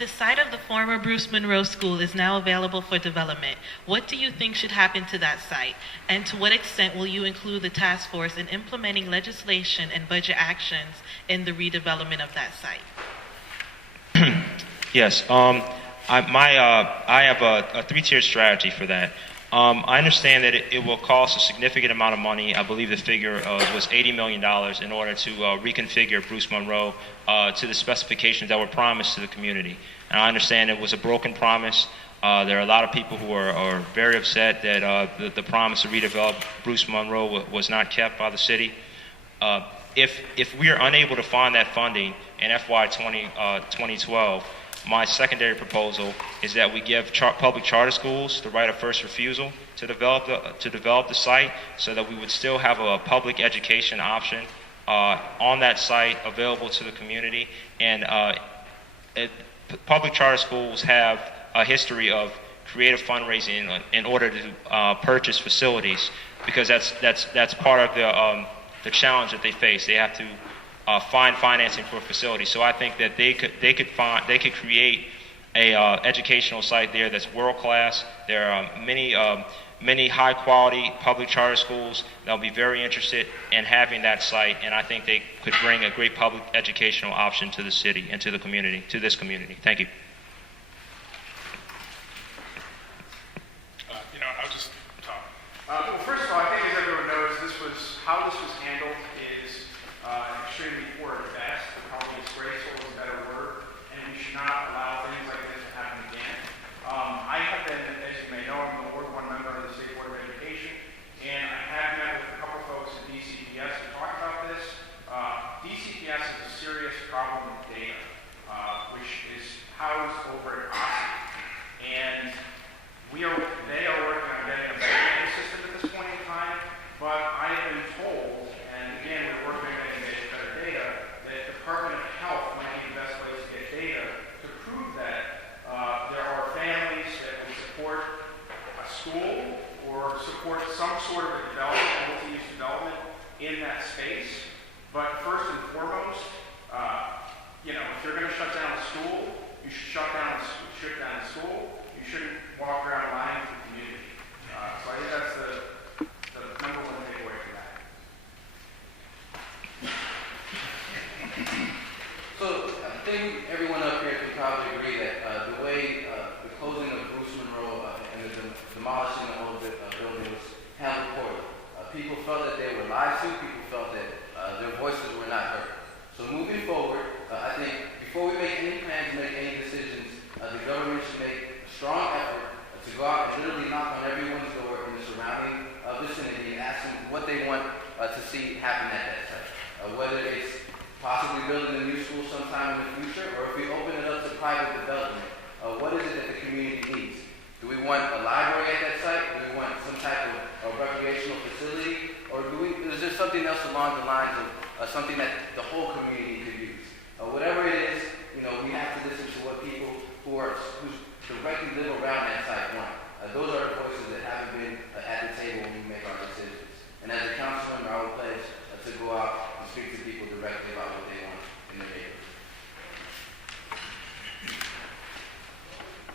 The site of the former Bruce Monroe School is now available for development. What do you think should happen to that site? And to what extent will you include the task force in implementing legislation and budget actions in the redevelopment of that site? Yes, I have a three-tiered strategy for that. I understand that it will cost a significant amount of money. I believe the figure was $80 million in order to reconfigure Bruce Monroe to the specifications that were promised to the community. And I understand it was a broken promise. There are a lot of people who are very upset that the promise to redevelop Bruce Monroe was not kept by the city. If we are unable to find that funding in FY 2012, my secondary proposal is that we give public charter schools the right of first refusal to develop the site, so that we would still have a public education option on that site available to the community. And public charter schools have a history of creative fundraising in order to purchase facilities, because that's part of the challenge that they face. They have to find financing for a facility. So I think that they could create a educational site there that's world class. There are many high quality public charter schools that'll be very interested in having that site, and I think they could bring a great public educational option to the city and to the community, to this community. Thank you. I'll just talk. Well, first of all, I think as everyone knows, how this was handled is extremely poor at best. Probably disgraceful is a better word, and we should not allow things like this to happen again. I have been, as you may know, I'm the Ward 1 member of the State Board of Education, and I have met with a couple folks at DCPS to talk about this. DCPS is a serious problem with data, which is housed over at OSSI, and they are working on getting a better data system at this point in time, but I have been told, and again, we're working on getting better data, that Department of Health might be the best place to get data to prove that there are families that would support a school or support some sort of a development, multi-use development in that space. But first and foremost, if you're going to shut down a school, you should shut down the school. You shouldn't walk around lying to the community. So I think that's the number one takeaway from that. So I think everyone up here can probably agree that the way the closing of Bruce Monroe and the demolishing of the building was handled poorly. People felt that they were lied to. People felt that their voices were not heard. So moving forward, I think before we make any plans, make any decisions, the government should make a strong effort to go out and literally knock on everyone's door in the surrounding vicinity and ask them what they want to see happen at that site. Whether it's possibly building a new school sometime in the future, or if we open it up to private development, what is it that the community needs? Do we want a library at that site? Do we want some type of recreational facility? Or is there something else along the lines of something that the whole community could use? Whatever it is, we have to listen to what people who directly live around that site want. Those are the voices that haven't been at the table when we make our decisions. And as a councilman, I would pledge to go out and speak to people directly about what they want in their neighborhood.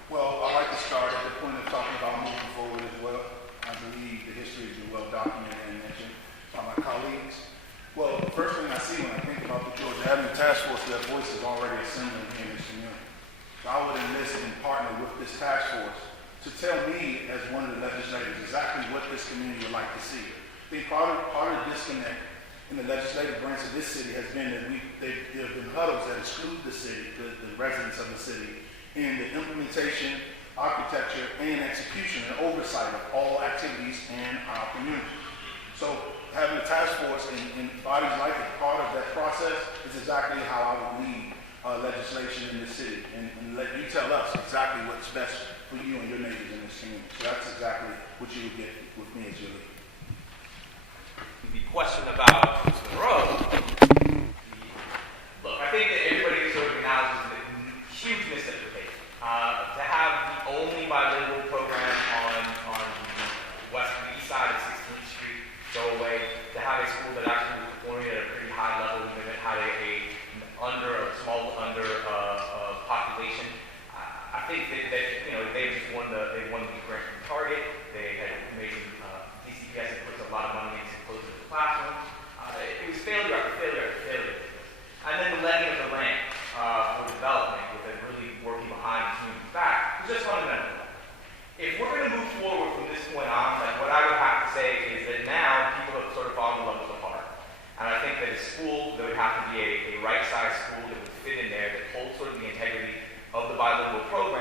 Well, I'd like to start at the point of talking about moving forward as well. I believe the history is well documented and mentioned by my colleagues. Well, the first thing I see when I think about the Georgia Avenue Task Force, that voice is already assembling here in this community. So I would enlist and partner with this task force to tell me, as one of the legislators, exactly what this community would like to see. I think part of the disconnect in the legislative branch of this city has been that there have been huddles that exclude the city, the residents of the city, in the implementation, architecture, and execution and oversight of all activities in our community. So having a task force and bodies like it, part of that process is exactly how I would lead legislation in this city and let you tell us exactly what's best for you and your neighbors in this community. So that's exactly what you would get with me as your leader. The question about Bruce Monroe, look, I think that everybody sort of acknowledges the huge misinterpretation. To have the only bilingual program on the east side of 16th Street go away, to have a school that actually was performing at a pretty high level, even if it had a small under population, think that they just won the grant from Target. They had made some DCPS had put a lot of money into closing the classrooms. It was failure after failure after failure. And then the letting of the land for development with it really working behind the community back was just fundamental. If we're going to move forward from this point on, like what I would have to say is that now people have sort of fallen in love with the park. And I think that a school, there would have to be a right-sized school that would fit in there, that holds sort of the integrity of the bilingual program,